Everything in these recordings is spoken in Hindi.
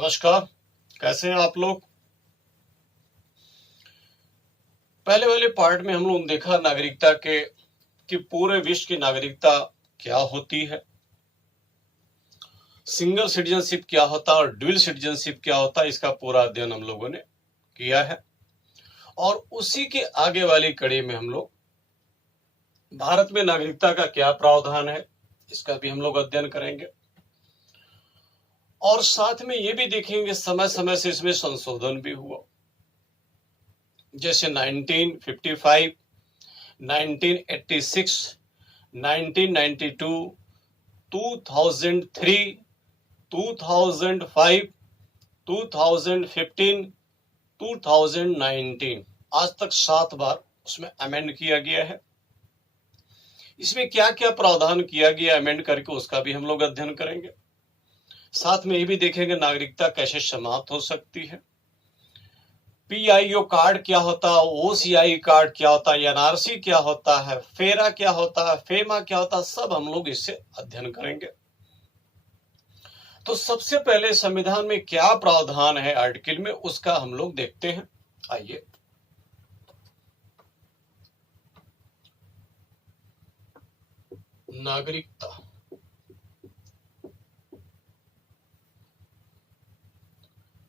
नमस्कार। कैसे हैं आप लोग। पहले वाले पार्ट में हम लोग देखा नागरिकता के कि पूरे विश्व की नागरिकता क्या होती है, सिंगल सिटीजनशिप क्या होता है और ड्यूल सिटीजनशिप क्या होता है। इसका पूरा अध्ययन हम लोगों ने किया है और उसी के आगे वाली कड़ी में हम लोग भारत में नागरिकता का क्या प्रावधान है इसका भी हम लोग अध्ययन करेंगे और साथ में ये भी देखेंगे समय समय से इसमें संशोधन भी हुआ, जैसे 1955, 1986, 1992, 2003, 2005, 2015, 2019 आज तक 7 बार उसमें अमेंड किया गया है। इसमें क्या क्या प्रावधान किया गया अमेंड करके उसका भी हम लोग अध्ययन करेंगे। साथ में ये भी देखेंगे नागरिकता कैसे समाप्त हो सकती है, पीआईओ कार्ड क्या होता है, ओसीआई कार्ड क्या होता है, एनआरसी क्या होता है, फेरा क्या होता है, फेमा क्या होता है, सब हम लोग इससे अध्ययन करेंगे। तो सबसे पहले संविधान में क्या प्रावधान है आर्टिकल में उसका हम लोग देखते हैं। आइए, नागरिकता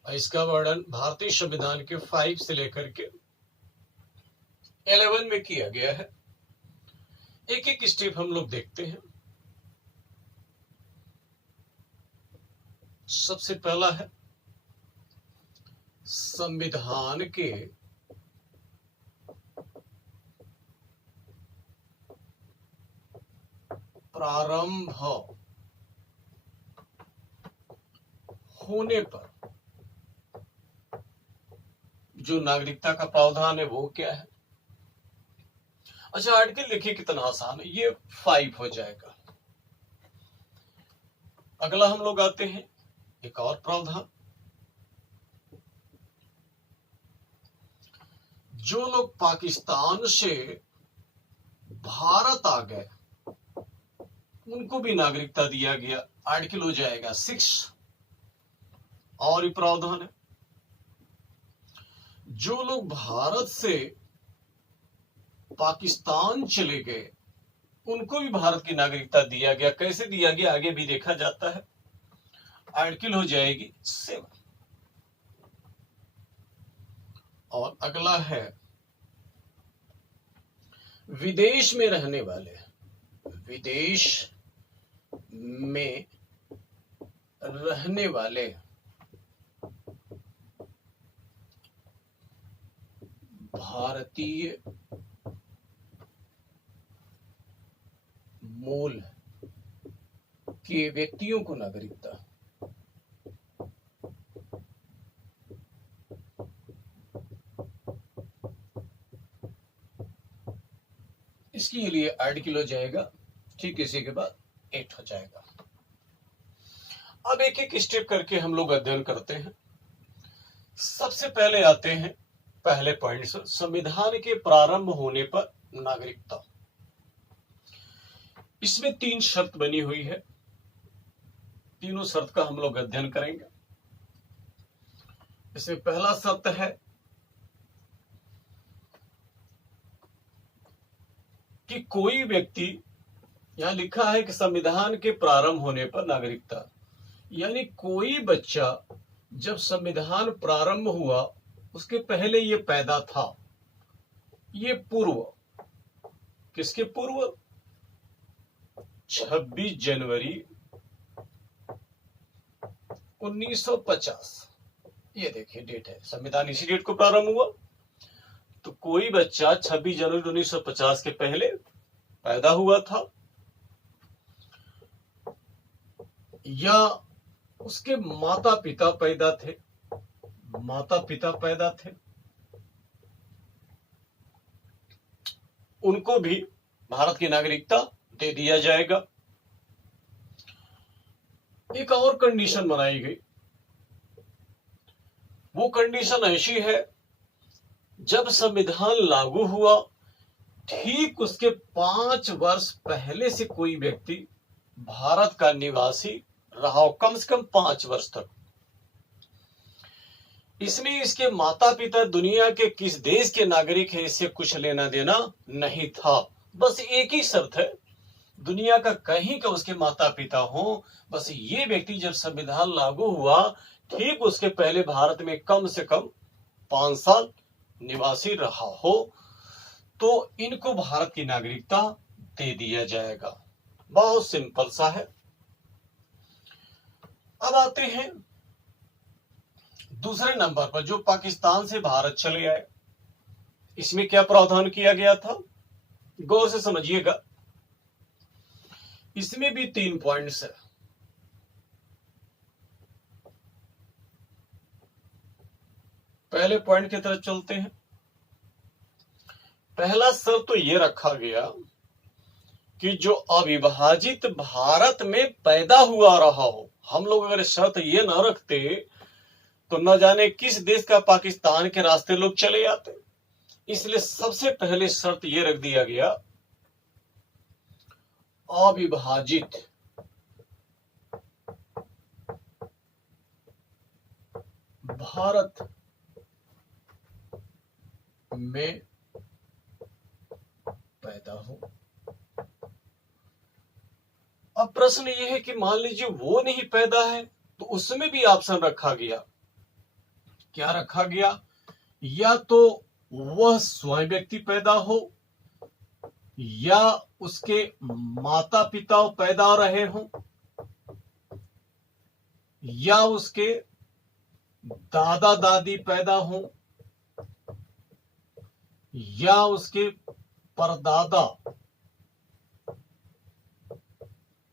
इसका वर्णन भारतीय संविधान के 5 से लेकर के 11 में किया गया है। एक एक स्टेप हम लोग देखते हैं। सबसे पहला है संविधान के प्रारंभ होने पर जो नागरिकता का प्रावधान है वो क्या है। अच्छा, आर्टिकल देखिए कितना आसान है, ये 5 हो जाएगा। अगला हम लोग आते हैं एक और प्रावधान, जो लोग पाकिस्तान से भारत आ गए उनको भी नागरिकता दिया गया। आर्टिकल हो जाएगा 6। और ये प्रावधान है, जो लोग भारत से पाकिस्तान चले गए उनको भी भारत की नागरिकता दिया गया। कैसे दिया गया आगे भी देखा जाता है। आर्टिकल हो जाएगी 7। और अगला है विदेश में रहने वाले, विदेश में रहने वाले भारतीय मूल के व्यक्तियों को नागरिकता। इसके लिए आर्टिकल हो जाएगा, ठीक इसी के बाद 8 हो जाएगा। अब एक एक स्टेप करके हम लोग अध्ययन करते हैं। सबसे पहले आते हैं पहले पॉइंट से, संविधान के प्रारंभ होने पर नागरिकता। इसमें 3 शर्त बनी हुई है, तीनों शर्त का हम लोग अध्ययन करेंगे। इसमें पहला शर्त है कि कोई व्यक्ति, यहां लिखा है कि संविधान के प्रारंभ होने पर नागरिकता, यानी कोई बच्चा जब संविधान प्रारंभ हुआ उसके पहले ये पैदा था, ये पूर्व, किसके पूर्व, 26 जनवरी 1950। ये देखिए डेट है, संविधान इसी डेट को प्रारंभ हुआ। तो कोई बच्चा 26 जनवरी 1950 के पहले पैदा हुआ था या उसके माता पिता पैदा थे, उनको भी भारत की नागरिकता दे दिया जाएगा। एक और कंडीशन बनाई गई, वो कंडीशन ऐसी है, जब संविधान लागू हुआ ठीक उसके 5 वर्ष पहले से कोई व्यक्ति भारत का निवासी रहा हो, कम से कम 5 वर्ष तक, इसमें इसके माता पिता दुनिया के किस देश के नागरिक है इससे कुछ लेना देना नहीं था। बस एक ही शर्त है, दुनिया का कहीं का उसके माता पिता हो, बस ये व्यक्ति जब संविधान लागू हुआ ठीक उसके पहले भारत में कम से कम 5 साल निवासी रहा हो तो इनको भारत की नागरिकता दे दिया जाएगा। बहुत सिंपल सा है। अब आते हैं दूसरे नंबर पर, जो पाकिस्तान से भारत चले आए, इसमें क्या प्रावधान किया गया था, गौर से समझिएगा। इसमें भी 3 पॉइंट्स है। पहले पॉइंट की तरफ चलते हैं। पहला शर्त तो यह रखा गया कि जो अविभाजित भारत में पैदा हुआ रहा हो, हम लोग अगर शर्त ये ना रखते तो न जाने किस देश का पाकिस्तान के रास्ते लोग चले जाते। इसलिए सबसे पहले शर्त यह रख दिया गया, अविभाजित भारत में पैदा हो। अब प्रश्न यह है कि मान लीजिए वो नहीं पैदा है तो उसमें भी ऑप्शन रखा गया। क्या रखा गया, या तो वह स्वयं व्यक्ति पैदा हो, या उसके माता पिता पैदा रहे हों, या उसके दादा दादी पैदा हों, या उसके परदादा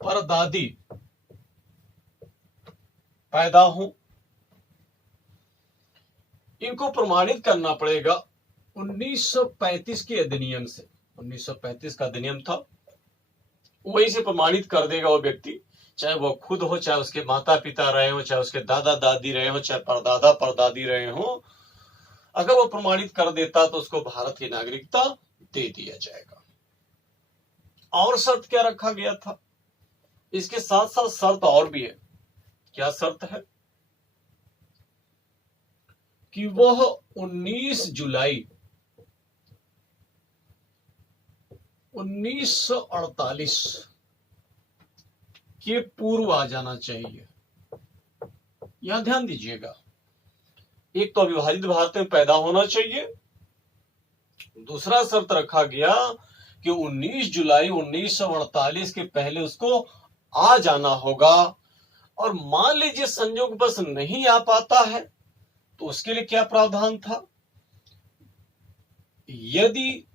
परदादी पैदा हों। इनको प्रमाणित करना पड़ेगा 1935 के अधिनियम से। 1935 का अधिनियम था, वहीं से प्रमाणित कर देगा वो व्यक्ति, चाहे वो खुद हो, चाहे उसके माता पिता रहे हो, चाहे उसके दादा दादी रहे हो, चाहे परदादा परदादी रहे हो। अगर वो प्रमाणित कर देता तो उसको भारत की नागरिकता दे दिया जाएगा। और शर्त क्या रखा गया था, इसके साथ साथ शर्त और भी है। क्या शर्त है कि वह 19 जुलाई 1948 के पूर्व आ जाना चाहिए। यहां ध्यान दीजिएगा, एक तो अविभाजित भारत में पैदा होना चाहिए, दूसरा शर्त रखा गया कि 19 जुलाई 1948 के पहले उसको आ जाना होगा। और मान लीजिए संयोगवश नहीं आ पाता है तो उसके लिए क्या प्रावधान था, यदि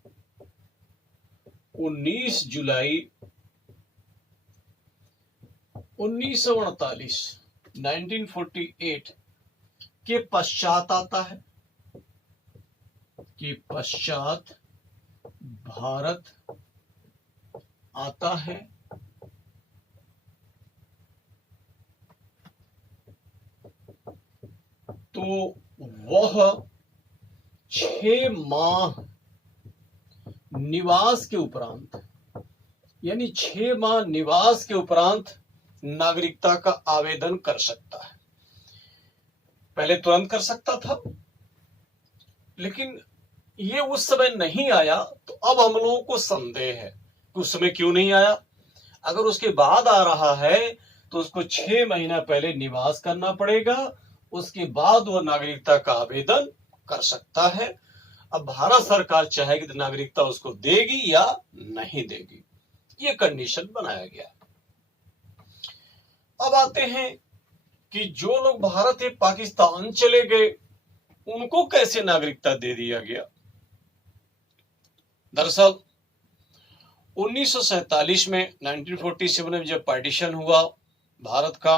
19 जुलाई 1948 1948 के पश्चात आता है, के पश्चात भारत आता है, तो वह 6 माह निवास के उपरांत, यानी 6 माह निवास के उपरांत नागरिकता का आवेदन कर सकता है। पहले तुरंत कर सकता था, लेकिन ये उस समय नहीं आया, तो अब हम लोगों को संदेह है कि उस समय क्यों नहीं आया। अगर उसके बाद आ रहा है तो उसको 6 महीना पहले निवास करना पड़ेगा, उसके बाद वह नागरिकता का आवेदन कर सकता है। अब भारत सरकार चाहेगी तो नागरिकता उसको देगी या नहीं देगी, ये कंडीशन बनाया गया। अब आते हैं कि जो लोग भारत से पाकिस्तान चले गए उनको कैसे नागरिकता दे दिया गया। दरअसल 1947 में 1947 में जब पार्टीशन हुआ भारत का,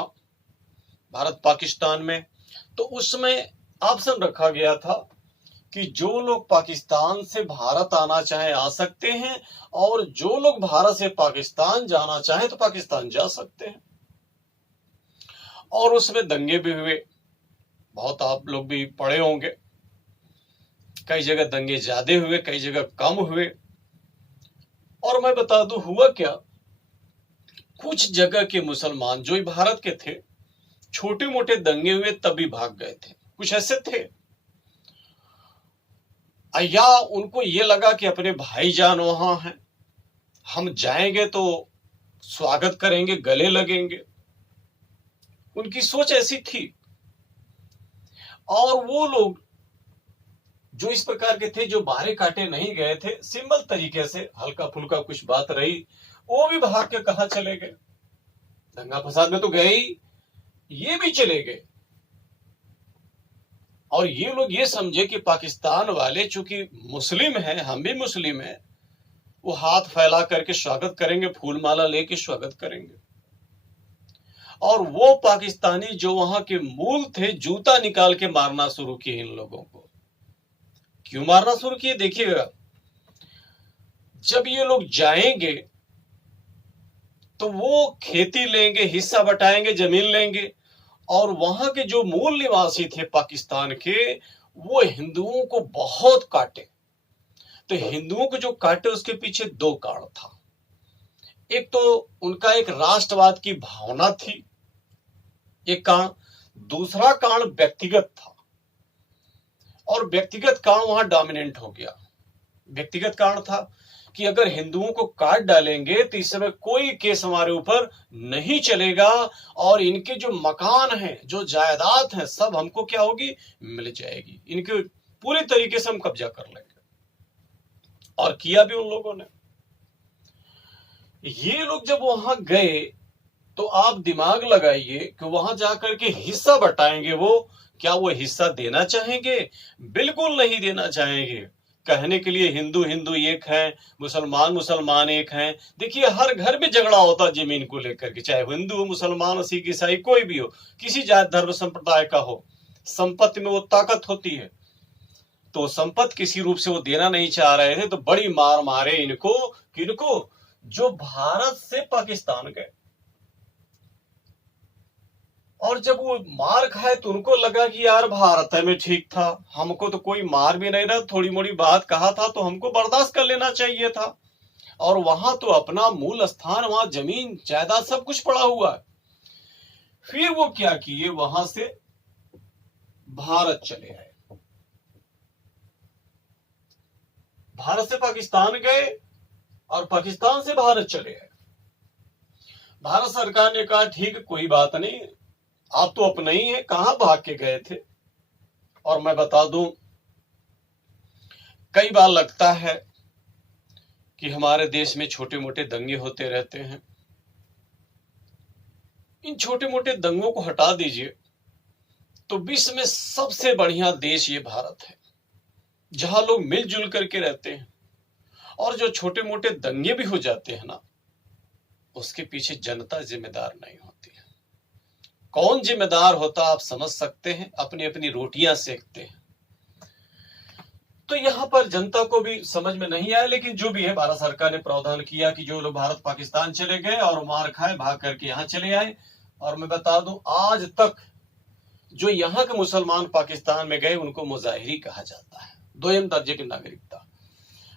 भारत पाकिस्तान में, तो उसमें ऑप्शन रखा गया था कि जो लोग पाकिस्तान से भारत आना चाहे आ सकते हैं, और जो लोग भारत से पाकिस्तान जाना चाहे तो पाकिस्तान जा सकते हैं। और उसमें दंगे भी हुए, बहुत आप लोग भी पढ़े होंगे, कई जगह दंगे ज्यादा हुए, कई जगह कम हुए। और मैं बता दूं हुआ क्या, कुछ जगह के मुसलमान जो भारत के थे, छोटे मोटे दंगे हुए तभी भाग गए थे, कुछ ऐसे थे। या उनको ये लगा कि अपने भाईजान वहां हैं, हम जाएंगे तो स्वागत करेंगे, गले लगेंगे। उनकी सोच ऐसी थी। और वो लोग जो इस प्रकार के थे, जो मारे काटे नहीं गए थे, सिंपल तरीके से हल्का फुल्का कुछ बात रही, वो भी भाग के कहा चले गए। दंगा फसाद में तो गए ही, ये भी चले गए। और ये लोग ये समझे कि पाकिस्तान वाले चूंकि मुस्लिम हैं, हम भी मुस्लिम हैं, वो हाथ फैला करके स्वागत करेंगे, फूल माला लेके स्वागत करेंगे। और वो पाकिस्तानी जो वहां के मूल थे, जूता निकाल के मारना शुरू किए इन लोगों को। क्यों मारना शुरू किए देखिएगा। जब ये लोग जाएंगे तो वो खेती लेंगे, हिस्सा बटाएंगे, जमीन लेंगे, और वहां के जो मूल निवासी थे पाकिस्तान के, वो हिंदुओं को बहुत काटे। तो हिंदुओं को जो काटे उसके पीछे दो कारण था। एक तो उनका एक राष्ट्रवाद की भावना थी, एक कारण। दूसरा कारण व्यक्तिगत था, और व्यक्तिगत कारण वहां डोमिनेंट हो गया। व्यक्तिगत कारण था कि अगर हिंदुओं को काट डालेंगे तो इस समय कोई केस हमारे ऊपर नहीं चलेगा, और इनके जो मकान हैं, जो जायदाद हैं, सब हमको क्या होगी, मिल जाएगी। इनके पूरी तरीके से हम कब्जा कर लेंगे। और किया भी उन लोगों ने। ये लोग जब वहां गए तो आप दिमाग लगाइए कि वहां जाकर के हिस्सा बटाएंगे, वो क्या वो हिस्सा देना चाहेंगे? बिल्कुल नहीं देना चाहेंगे। कहने के लिए हिंदू हिंदू एक हैं, मुसलमान मुसलमान एक हैं। देखिए हर घर में झगड़ा होता जमीन को लेकर के, चाहे हिंदू हो, मुसलमान, सिख, ईसाई, कोई भी हो, किसी जात धर्म संप्रदाय का हो, संपत्ति में वो ताकत होती है। तो संपत्ति किसी रूप से वो देना नहीं चाह रहे थे, तो बड़ी मार मारे इनको। किनको? जो भारत से पाकिस्तान गए। और जब वो मार खाए तो उनको लगा कि यार भारत में ठीक था, हमको तो कोई मार भी नहीं रहा, थोड़ी मोड़ी बात कहा था तो हमको बर्दाश्त कर लेना चाहिए था। और वहां तो अपना मूल स्थान, वहां जमीन जायदाद सब कुछ पड़ा हुआ है। फिर वो क्या किए, वहां से भारत चले आए। भारत से पाकिस्तान गए और पाकिस्तान से भारत चले आए। भारत सरकार ने कहा ठीक है, कोई बात नहीं, आप तो अपने ही हैं, कहां भाग के गए थे। और मैं बता दूं, कई बार लगता है कि हमारे देश में छोटे मोटे दंगे होते रहते हैं। इन छोटे मोटे दंगों को हटा दीजिए तो विश्व में सबसे बढ़िया देश ये भारत है, जहां लोग मिलजुल करके रहते हैं। और जो छोटे मोटे दंगे भी हो जाते हैं ना, उसके पीछे जनता जिम्मेदार नहीं होती है। कौन जिम्मेदार होता आप समझ सकते हैं, अपनी अपनी रोटियां सेकते हैं। तो यहां पर जनता को भी समझ में नहीं आया, लेकिन जो भी है, भारत सरकार ने प्रावधान किया कि जो लोग भारत पाकिस्तान चले गए और मार खाए, भाग करके यहां चले आए। और मैं बता दूं, आज तक जो यहां के मुसलमान पाकिस्तान में गए उनको मुजाहिरी कहा जाता है, दोयम दर्जे की नागरिकता।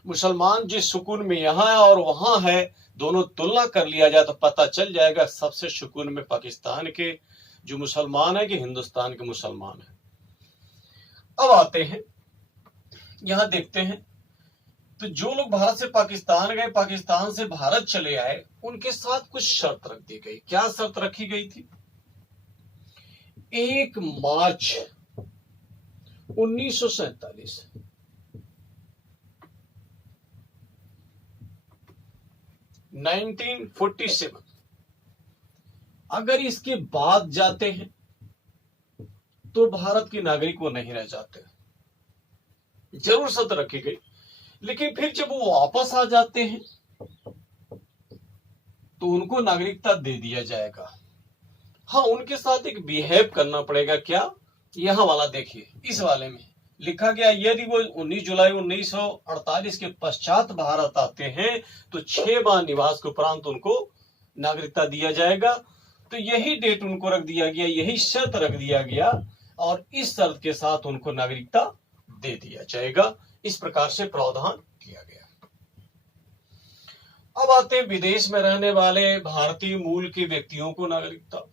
मुसलमान जिस सुकून में यहां है और वहां है, दोनों तुलना कर लिया जाए तो पता चल जाएगा सबसे सुकून में पाकिस्तान के जो मुसलमान है कि हिंदुस्तान के मुसलमान है। अब आते हैं, यहां देखते हैं, तो जो लोग भारत से पाकिस्तान गए, पाकिस्तान से भारत चले आए, उनके साथ कुछ शर्त रख दी गई। क्या शर्त रखी गई थी? 1 मार्च 1947 1947 अगर इसके बाद जाते हैं तो भारत के नागरिक वो नहीं रह जाते। जरूर शर्त रखी गई, लेकिन फिर जब वो वापस आ जाते हैं तो उनको नागरिकता दे दिया जाएगा। हाँ, उनके साथ एक बिहेव करना पड़ेगा। क्या? यहां वाला देखिए, इस वाले में लिखा गया, यदि वो 19 जुलाई 1948 के पश्चात भारत आते हैं तो 6 माह निवास के उपरांत उनको नागरिकता दिया जाएगा। तो यही डेट उनको रख दिया गया, यही शर्त रख दिया गया, और इस शर्त के साथ उनको नागरिकता दे दिया जाएगा। इस प्रकार से प्रावधान किया गया। अब आते हैं विदेश में रहने वाले भारतीय मूल के व्यक्तियों को नागरिकता।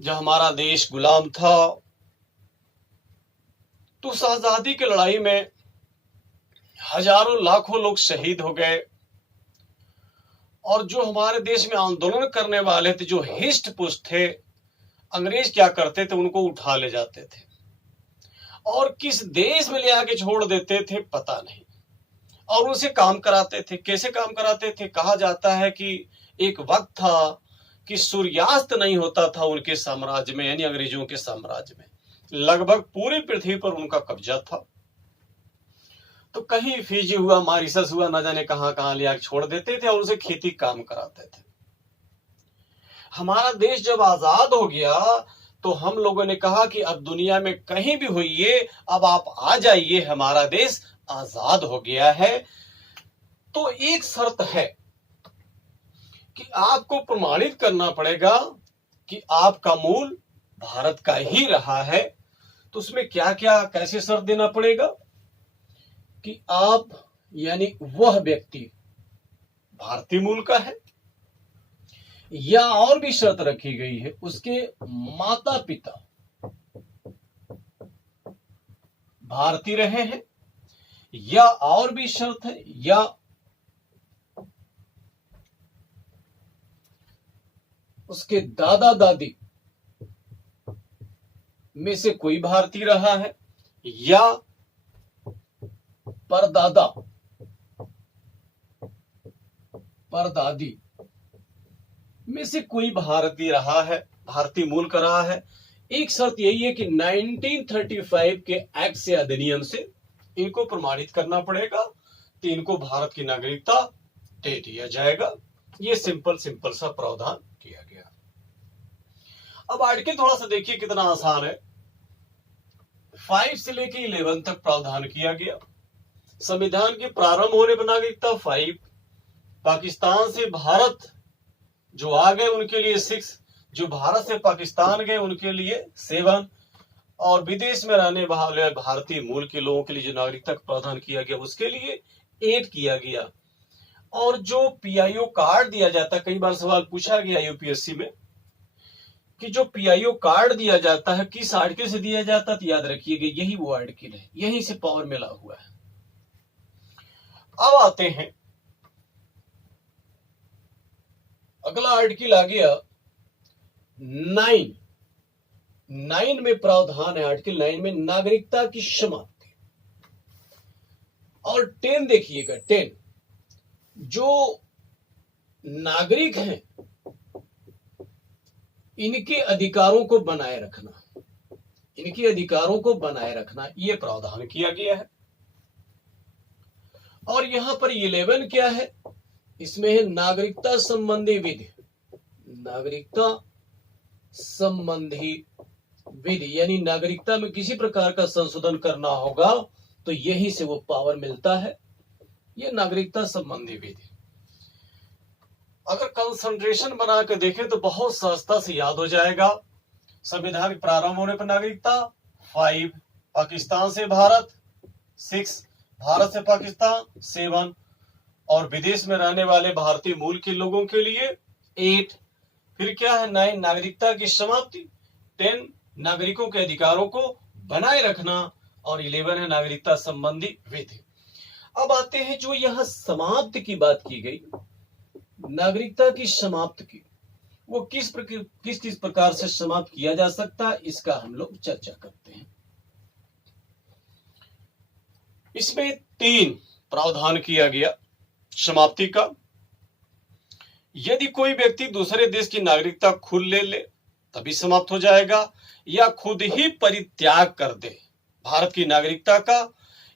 जब हमारा देश गुलाम था, तो उस आजादी की लड़ाई में हजारों लाखों लोग शहीद हो गए और जो हमारे देश में आंदोलन करने वाले थे, जो हिस्ट पुस्ट थे, अंग्रेज क्या करते थे, उनको उठा ले जाते थे और किस देश में ले आके छोड़ देते थे पता नहीं, और उनसे काम कराते थे। कैसे काम कराते थे? कहा जाता है कि एक वक्त था कि सूर्यास्त नहीं होता था उनके साम्राज्य में, यानी अंग्रेजों के साम्राज्य में लगभग पूरी पृथ्वी पर उनका कब्जा था। तो कहीं फिजी हुआ, मॉरिशस हुआ, न जाने कहां कहां ले आके छोड़ देते थे और उनसे खेती काम कराते थे। हमारा देश जब आजाद हो गया तो हम लोगों ने कहा कि अब दुनिया में कहीं भी होइए, अब आप आ जाइए, हमारा देश आजाद हो गया है। तो एक शर्त है कि आपको प्रमाणित करना पड़ेगा कि आपका मूल भारत का ही रहा है। तो उसमें क्या क्या, कैसे शर्त देना पड़ेगा कि आप, यानी वह व्यक्ति भारतीय मूल का है, या और भी शर्त रखी गई है उसके माता पिता भारतीय रहे हैं, या और भी शर्त है, या उसके दादा दादी में से कोई भारतीय रहा है, या परदादा परदादी में से कोई भारतीय रहा है, भारतीय मूल का रहा है। एक शर्त यही है कि 1935 के एक्ट से, अधिनियम से इनको प्रमाणित करना पड़ेगा, तो इनको भारत की नागरिकता दे दिया जाएगा। ये सिंपल सा प्रावधान किया गया। अब आर्टिकल थोड़ा सा देखिए कितना आसान है। 5 से लेके 11 तक प्रावधान किया गया। संविधान के प्रारंभ होने पर नागरिकता 5, पाकिस्तान से भारत जो आ गए उनके लिए 6, जो भारत से पाकिस्तान गए उनके लिए 7, और विदेश में रहने वाले भारतीय मूल के लोगों के लिए जो नागरिकता का प्रावधान किया गया उसके लिए 8 किया गया। और जो पीआईओ कार्ड दिया जाता, कई बार सवाल पूछा गया यूपीएससी में कि जो पीआईओ कार्ड दिया जाता है किस आर्टिकल से दिया जाता, तो याद रखिएगा यही वो आर्टिकल है, यहीं से पावर मिला हुआ है। अब आते हैं, अगला आर्टिकल आ गया 9 में प्रावधान है, आर्टिकल 9 में नागरिकता की समाप्ति। और 10 देखिएगा, 10 जो नागरिक हैं इनके अधिकारों को बनाए रखना, इनके अधिकारों को बनाए रखना, यह प्रावधान किया गया है। और यहां पर 11 क्या है, इसमें है नागरिकता संबंधी विधि, नागरिकता संबंधी विधि, यानी नागरिकता में किसी प्रकार का संशोधन करना होगा तो यहीं से वो पावर मिलता है, ये नागरिकता संबंधी विधि। अगर कंसंट्रेशन बना के देखें तो बहुत सहजता से याद हो जाएगा। संविधान प्रारंभ होने पर नागरिकता 5, पाकिस्तान से भारत 6, भारत से पाकिस्तान 7, और विदेश में रहने वाले भारतीय मूल के लोगों के लिए 8। फिर क्या है, 9 नागरिकता की समाप्ति, 10 नागरिकों के अधिकारों को बनाए रखना, और 11 है नागरिकता संबंधी विधि। अब आते हैं जो यहां समाप्त की बात की गई, नागरिकता की समाप्त की, वो किस प्रकार से समाप्त किया जा सकता है, इसका हम लोग चर्चा करते हैं। इसमें 3 प्रावधान किया गया समाप्ति का। यदि कोई व्यक्ति दूसरे देश की नागरिकता खुद ले ले तभी समाप्त हो जाएगा, या खुद ही परित्याग कर दे भारत की नागरिकता का,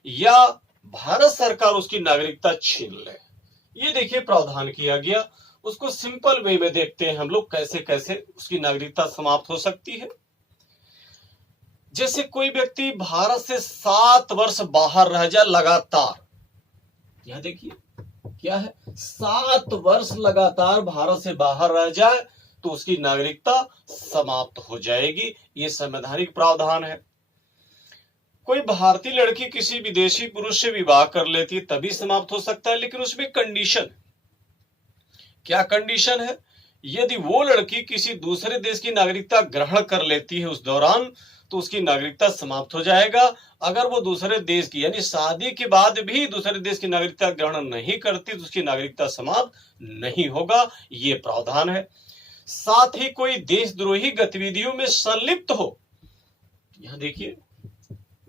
या भारत सरकार उसकी नागरिकता छीन ले। ये देखिए प्रावधान किया गया। उसको सिंपल वे में देखते हैं हम लोग, कैसे कैसे उसकी नागरिकता समाप्त हो सकती है। जैसे कोई व्यक्ति भारत से 7 वर्ष बाहर रह जाए लगातार, यह देखिए क्या है, 7 वर्ष लगातार भारत से बाहर रह जाए तो उसकी नागरिकता समाप्त हो जाएगी। ये संवैधानिक प्रावधान है। कोई भारतीय लड़की किसी विदेशी पुरुष से विवाह कर लेती है तभी समाप्त हो सकता है, लेकिन उसमें कंडीशन, क्या कंडीशन है, यदि वो लड़की किसी दूसरे देश की नागरिकता ग्रहण कर लेती है उस दौरान, तो उसकी नागरिकता समाप्त हो जाएगा। अगर वो दूसरे देश की यानी शादी के बाद भी दूसरे देश की नागरिकता ग्रहण नहीं करती तो उसकी नागरिकता समाप्त नहीं होगा, ये प्रावधान है। साथ ही कोई देशद्रोही गतिविधियों में संलिप्त हो, यहां देखिए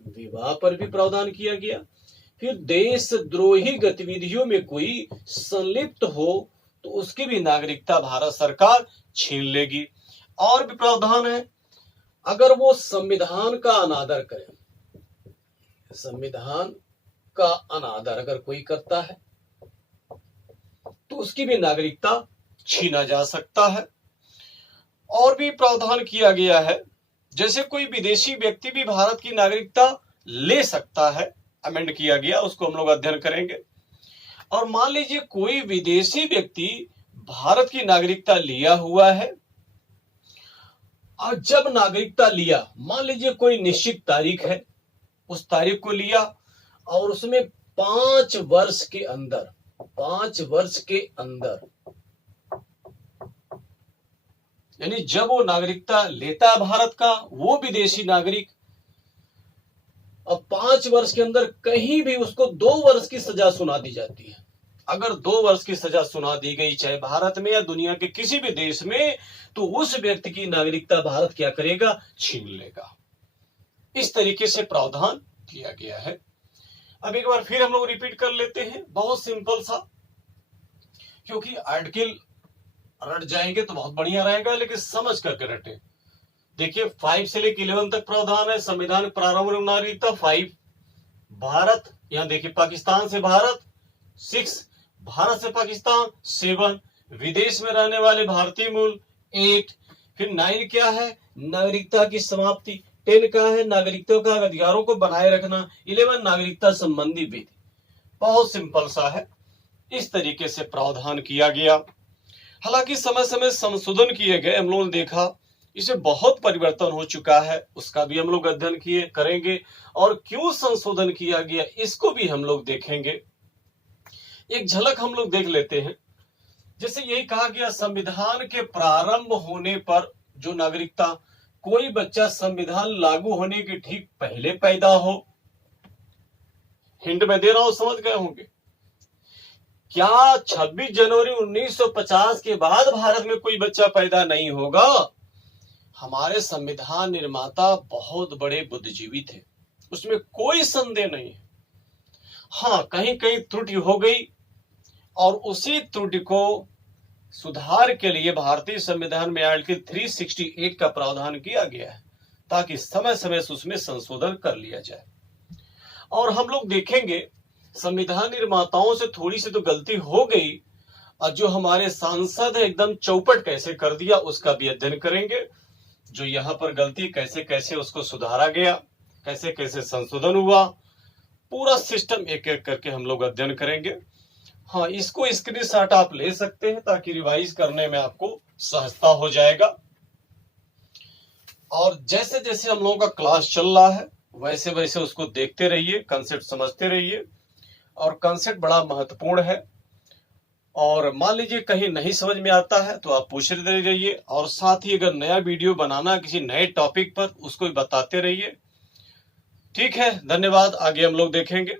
विवाह पर भी प्रावधान किया गया। फिर देशद्रोही गतिविधियों में कोई संलिप्त हो तो उसकी भी नागरिकता भारत सरकार छीन लेगी। और भी प्रावधान है, अगर वो संविधान का अनादर करे, संविधान का अनादर अगर कोई करता है तो उसकी भी नागरिकता छीना जा सकता है। और भी प्रावधान किया गया है, जैसे कोई विदेशी व्यक्ति भी भारत की नागरिकता ले सकता है, अमेंड किया गया, उसको हम लोग अध्ययन करेंगे। और मान लीजिए कोई विदेशी व्यक्ति भारत की नागरिकता लिया हुआ है, और जब नागरिकता लिया, मान लीजिए कोई निश्चित तारीख है, उस तारीख को लिया और उसमें 5 वर्ष के अंदर, 5 वर्ष के अंदर, यानी जब वो नागरिकता लेता है भारत का वो विदेशी नागरिक, अब 5 वर्ष के अंदर कहीं भी उसको 2 वर्ष की सजा सुना दी जाती है। अगर 2 वर्ष की सजा सुना दी गई, चाहे भारत में या दुनिया के किसी भी देश में, तो उस व्यक्ति की नागरिकता भारत क्या करेगा, छीन लेगा। इस तरीके से प्रावधान किया गया है। अब एक बार फिर हम लोग रिपीट कर लेते हैं, बहुत सिंपल सा, क्योंकि आर्टिकल रट जाएंगे तो बहुत बढ़िया रहेगा, लेकिन समझ करके रटे। देखिए 5 से लेकर 11 तक प्रावधान है। संविधान प्रारंभ नागरिकता 5, भारत, यहां देखिए पाकिस्तान से भारत 6, भारत से पाकिस्तान 7, विदेश में रहने वाले भारतीय मूल 8, फिर 9 क्या है, नागरिकता की समाप्ति, 10 का है नागरिकता का अधिकारों को बनाए रखना, 11 नागरिकता संबंधी विधि। बहुत सिंपल सा है, इस तरीके से प्रावधान किया गया। हालांकि समय समय संशोधन किए गए, हम लोगों ने देखा इसमें बहुत परिवर्तन हो चुका है, उसका भी हम लोग अध्ययन किए करेंगे, और क्यों संशोधन किया गया इसको भी हम लोग देखेंगे। एक झलक हम लोग देख लेते हैं। जैसे यही कहा गया, संविधान के प्रारंभ होने पर जो नागरिकता, कोई बच्चा संविधान लागू होने के ठीक पहले पैदा हो, हिंट में दे रहा हूं, समझ गए होंगे। क्या 26 जनवरी 1950 के बाद भारत में कोई बच्चा पैदा नहीं होगा? हमारे संविधान निर्माता बहुत बड़े बुद्धिजीवी थे, उसमें कोई संदेह नहीं है। हाँ, कहीं कहीं त्रुटि हो गई और उसी त्रुटि को सुधार के लिए भारतीय संविधान में आर्टिकल 368 का प्रावधान किया गया है, ताकि समय समय से उसमें संशोधन कर लिया जाए। और हम लोग देखेंगे संविधान निर्माताओं से थोड़ी सी तो गलती हो गई, और जो हमारे सांसद है एकदम चौपट कैसे कर दिया उसका भी अध्ययन करेंगे। जो यहाँ पर गलती कैसे कैसे उसको सुधारा गया, कैसे कैसे संशोधन हुआ, पूरा सिस्टम एक एक करके हम लोग अध्ययन करेंगे। हाँ, इसको स्क्रीनशॉट आप ले सकते हैं ताकि रिवाइज करने में आपको सहजता हो जाएगा। और जैसे जैसे हम लोगों का क्लास चल रहा है वैसे वैसे उसको देखते रहिए, कंसेप्ट समझते रहिए, और कंसेप्ट बड़ा महत्वपूर्ण है। और मान लीजिए कहीं नहीं समझ में आता है तो आप पूछते रहिए, और साथ ही अगर नया वीडियो बनाना किसी नए टॉपिक पर उसको भी बताते रहिए। ठीक है, धन्यवाद, आगे हम लोग देखेंगे।